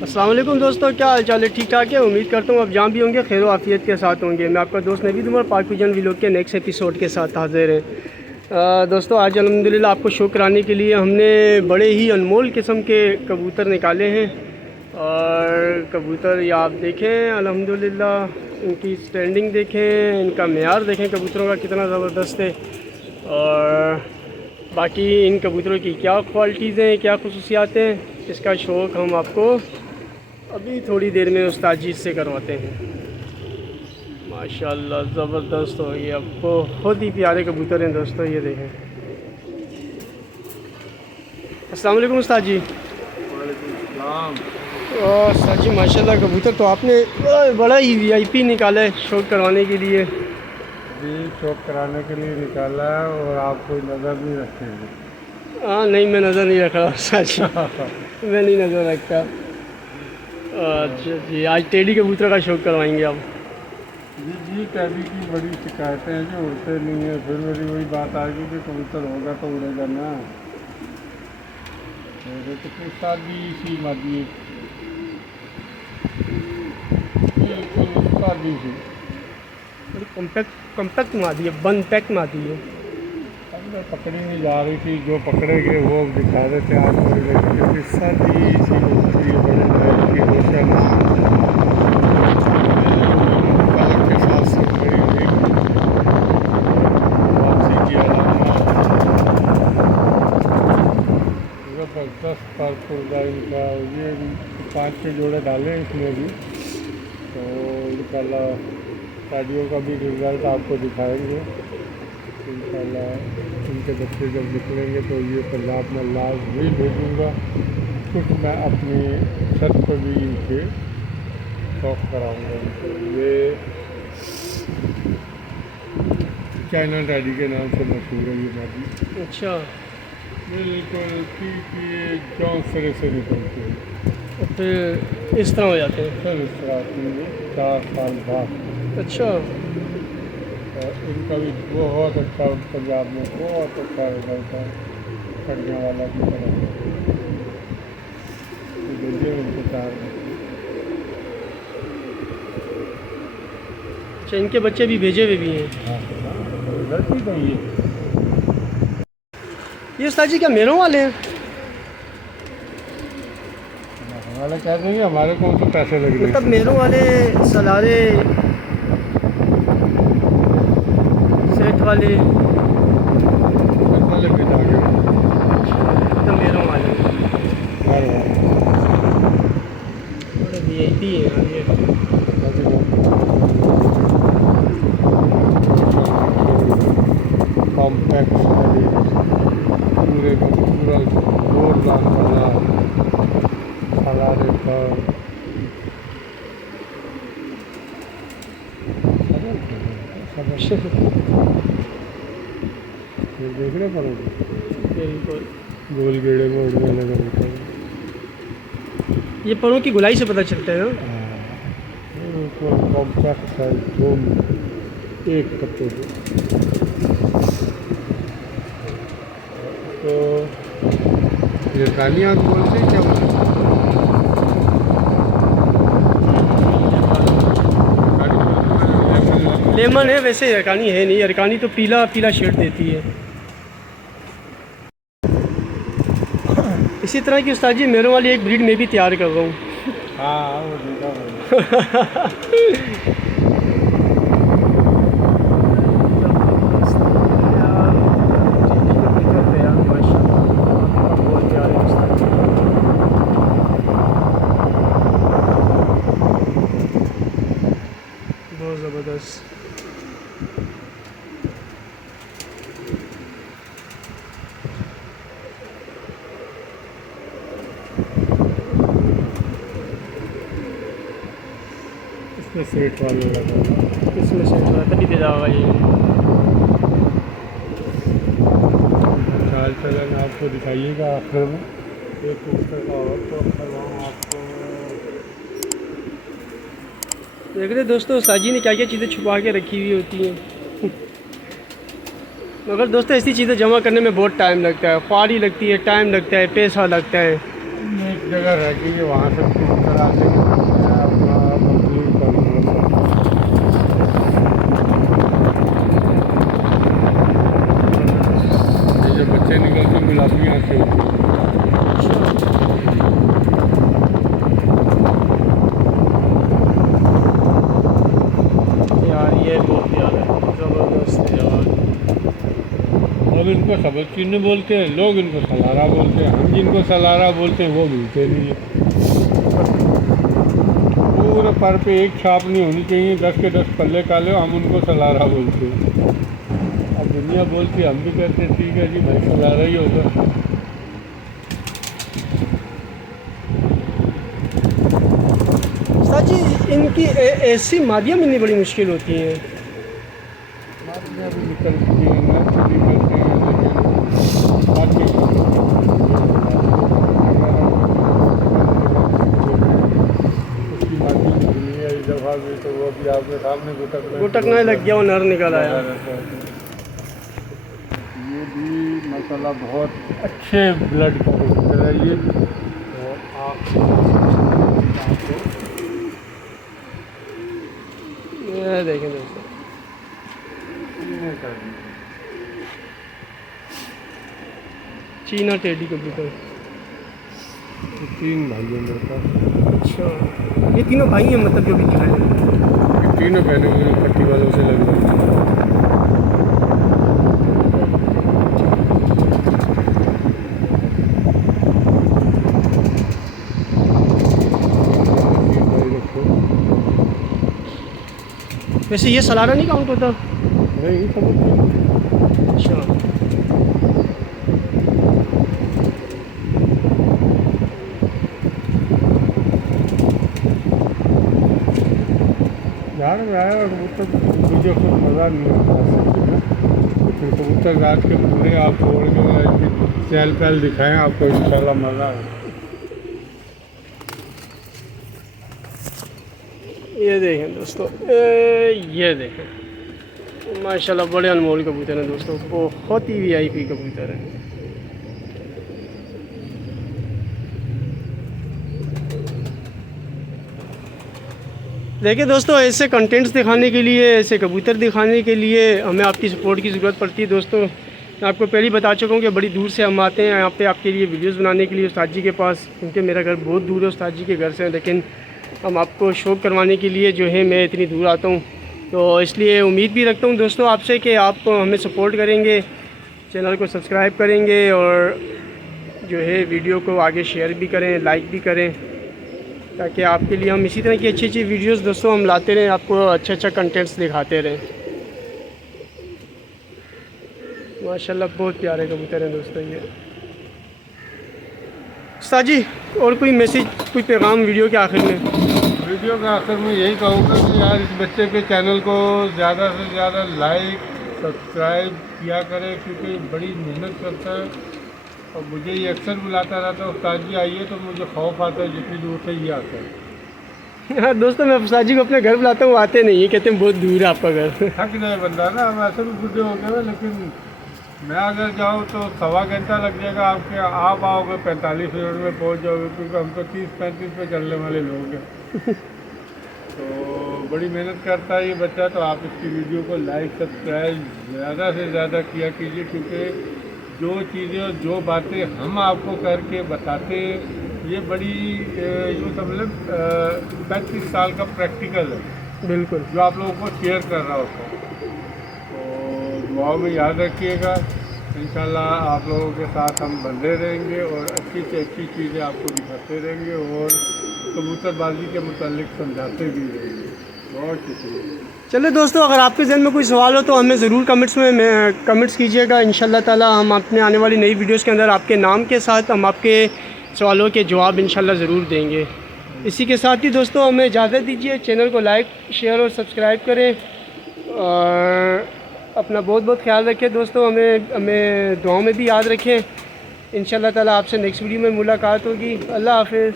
अस्सलाम वालेकुम दोस्तों, क्या हाल चाल है? ठीक ठाक है। उम्मीद करता हूँ आप जहाँ भी होंगे खैर आफियत के साथ होंगे। मैं आपका दोस्त नवीद उमर पाक विजन व्लॉग के नेक्स्ट एपिसोड के साथ हाजिर है। दोस्तों आज अल्हम्दुलिल्लाह आपको शो कराने के लिए हमने बड़े ही अनमोल किस्म के कबूतर निकाले हैं। और कबूतर ये आप देखें, अल्हम्दुलिल्लाह इनकी स्टैंडिंग देखें, इनका मेयार देखें कबूतरों का कितना ज़बरदस्त है। और बाकी इन कबूतरों की क्या क्वालिटीज़ हैं, क्या खसूसियात हैं, इसका शौक़ हम आपको अभी थोड़ी देर में उस्ताद जी से करवाते हैं। माशाल्लाह ज़बरदस्त हो, ये अब बहुत ही प्यारे कबूतर हैं दोस्तों, ये देखें। अस्सलाम वालेकुम उस्ताद जी। वालेकुम सलाम। और उस्ताद जी माशाल्लाह कबूतर तो आपने बड़ा ही वीआईपी निकाला है शौक़ करवाने के लिए। जी शौक कराने के लिए निकाला है और आप कोई नज़र नहीं रखेंगे। हाँ नहीं, मैं नज़र नहीं रख रहा उस्ताद जी मैं नहीं नज़र रखता। अच्छा जी, आज टेडी कबूतर का शौक़ करवाएंगे आप? जी जी कैदी की बड़ी शिकायतें हैं जो उड़ते नहीं है। फिर मेरी वही बात आ गई कि कबूतर होगा तो उड़ेगा ना। तो कितनी सादी सी मादी, बिल्कुल सादी सी, बड़ी कॉम्पैक्ट मादी है, बंद पैक मादी है। अब मैं पकड़ी नहीं जा रही थी, जो पकड़ेंगे वो दिखा रहे थे आज मेरे लिए। कितनी सादी सी होती है, बड़े महल की रोशन कलर के साथ से खड़ी हुई वापसी की अलामत। ज़बरदस्त परपुरदा इनका। ये 5-6 जोड़े डाले इसमें भी, तो इंशाल्लाह शादियों का भी रिज़ल्ट आपको दिखाएंगे इंशाल्लाह। इनके बच्चे जब निकलेंगे तो ये पंजाब में लाज भी भेजूँगा। कुछ मैं अपनी छत पर भी इनके शौक कराऊँगा इनको। ये चाइना डैडी के नाम से मशहूर है ये मादी। अच्छा, बिल्कुल ठीक, ये जौन सिरे से निकलते हैं तो फिर इस तरह हो जाते हैं। फिर इस तरह की 4 साल बाद। अच्छा, और इनका भी बहुत अच्छा पंजाब में बहुत अच्छा रिजल्ट है कड़ियाँ वाला की तरह। भेजिए इनको 4 अच्छा इनके बच्चे भी भेजे हुए भी हैं। हाँ रिजल्ट ही नहीं है। ये उस्ताद जी क्या मेरों वाले हैं? हमारे कह देंगे हमारे कौन से पैसे लग रहे मतलब मेरों वाले, सलारे सेट वाले, वाले भेजा गए तो मेरों वाले बार बड़े वीआईपी हैं ये। कॉम्पैक्ट पूरे का पूरा जोरदार वाला सलारे का देख रहे पड़ोगे बिल्कुल। गोल गेड़े में उड़ने लगा होता है। ये परों की गुलाई से पता चलता है ना। बिल्कुल कॉम्पैक्ट है, धूम एक पत्ते से। तो ये काली आँख बोलते हैं क्या बोलते हैं? लेमन है, वैसे अरकानी है नहीं। अरकानी तो पीला पीला शेड देती है। इसी तरह की उस्ताद जी मेरों वाली एक ब्रीड में भी तैयार कर रहा हूँ। हाँ वो देखा बहुत ज़बरदस्त। इसमें सेट वाले लगा। इसमें से थोड़ा तभी दे जाओगा ये। चाल चलन आपको दिखाइएगा आखिर में। एक पुस्तक का और तो करवाऊँ आपको। देख रहे दोस्तों उस्ताद जी ने क्या क्या चीज़ें छुपा के रखी हुई होती हैं मगर दोस्तों ऐसी चीज़ें जमा करने में बहुत टाइम लगता है, ख्वारी लगती है, टाइम लगता है, पैसा लगता है। एक जगह रह गई है, वहाँ से कबूतर आते हैं अपना कंप्लीट करूँगा। जब बच्चे निकलते गुलाबी यहाँ से होती है। यार ये बहुत प्यारा है, ज़बरदस्त है यार। और इनको सबचीने बोलते हैं लोग, इनको सलारा बोलते हैं। हम जिनको सलारा बोलते हैं वो मिलते नहीं है। पूरे पर पे एक छाप नहीं होनी चाहिए, 10 के 10 पल्ले काले, हम उनको सलारा बोलते हैं। अब दुनिया बोलती है, हम भी कहते हैं ठीक है जी भाई सलारा ही होगा। सर जी इनकी ऐसी मादियाँ मिलनी बड़ी मुश्किल होती हैं। मादियाँ भी निकलती हैं, नर भी निकलते हैं, लेकिन बाकी उसकी मादी निकली है इस दफ़ा भी, तो वो भी आपके सामने गुटकना लग गया, वो नर निकल आया। ये भी मसाला बहुत अच्छे ब्लड का कबूतर है ये। तो ये देखें दोस्तों, चीना टेडी कबूतर। 3 भाई हैं मेरे पास। अच्छा, ये तीनों भाई हैं मतलब जो भी दिखाए? ये तीनों पहने हुए हैं पट्टी वालों से लग रहे हैं। वैसे ये सलारा नहीं काउंट होता? नहीं सब अच्छा, झाड़ में आया कबूतर मुझे खुद मज़ा नहीं आता। फिर कबूतर रात के पूरे आप छोड़ के चहल पहल दिखाएं, आपको इंशाल्लाह मज़ा आएगा। ये देखें दोस्तों, ये देखें माशाल्लाह बड़े अनमोल कबूतर हैं दोस्तों, बहुत ही VIP कबूतर हैं। देखिए दोस्तों, ऐसे कंटेंट्स दिखाने के लिए, ऐसे कबूतर दिखाने के लिए हमें आपकी सपोर्ट की ज़रूरत पड़ती है दोस्तों। मैं आपको पहले ही बता चुका हूँ कि बड़ी दूर से हम आते हैं यहाँ पे आपके लिए वीडियोस बनाने के लिए उस्ताद जी के पास, क्योंकि मेरा घर बहुत दूर है उस्ताद जी के घर से, लेकिन हम आपको शौक़ करवाने के लिए जो है मैं इतनी दूर आता हूँ। तो इसलिए उम्मीद भी रखता हूँ दोस्तों आपसे कि आप हमें सपोर्ट करेंगे, चैनल को सब्सक्राइब करेंगे और जो है वीडियो को आगे शेयर भी करें, लाइक भी करें, ताकि आपके लिए हम इसी तरह की अच्छी अच्छी वीडियोस दोस्तों हम लाते रहें, आपको अच्छा कंटेंट्स दिखाते रहें। माशाल्लाह बहुत प्यारे कबूतर हैं दोस्तों ये। उस्ताद जी और कोई मैसेज, कोई पैगाम वीडियो के आखिर में? वीडियो के आखिर में यही कहूँगा कि यार इस बच्चे के चैनल को ज़्यादा से ज़्यादा लाइक सब्सक्राइब किया करें, क्योंकि बड़ी मेहनत करता है। और मुझे ये अक्सर बुलाता रहता है उस्ताद जी आइए, तो मुझे खौफ आता है जितनी दूर से ये आता है। हाँ दोस्तों, मैं उस्ताद जी को अपने घर बुलाता हूँ, आते नहीं है, कहते हैं बहुत दूर है आपका घर। थक जाए बंदा ना, हम ऐसे भी बुढ़े हो गए, लेकिन मैं अगर जाऊँ तो 1.25 घंटा लग जाएगा आपके, आप आओगे 45 मिनट में पहुँच जाओगे, क्योंकि हम तो 30-35 पे चलने वाले लोग हैं। तो बड़ी मेहनत करता है ये बच्चा, तो आप इसकी वीडियो को लाइक सब्सक्राइब ज़्यादा से ज़्यादा किया कीजिए, क्योंकि जो चीज़ें और जो बातें हम आपको करके बताते ये बड़ी यूँ समझ 35 साल का प्रैक्टिकल है बिल्कुल, जो आप लोगों को शेयर कर रहा होता है। तो दुआओं में याद रखिएगा, इंशाल्लाह आप लोगों के साथ हम बंधे रहेंगे और अच्छी से अच्छी चीज़ें आपको दिखाते रहेंगे और कबूतरबाजी के मुतालिक समझाते भी रहेंगे। बहुत शुक्रिया। चलिए दोस्तों, अगर आपके जहन में कोई सवाल हो तो हमें ज़रूर कमेंट्स कीजिएगा। इंशाल्लाह ताला हम अपने आने वाली नई वीडियोस के अंदर आपके नाम के साथ हम आपके सवालों के जवाब इंशाल्लाह ज़रूर देंगे। इसी के साथ ही दोस्तों हमें इजाज़त दीजिए, चैनल को लाइक शेयर और सब्सक्राइब करें और अपना बहुत बहुत ख्याल रखें दोस्तों, हमें दुआओं में भी याद रखें। इंशाल्लाह ताला आपसे नेक्स्ट वीडियो में मुलाकात होगी। अल्लाह हाफ़िज़।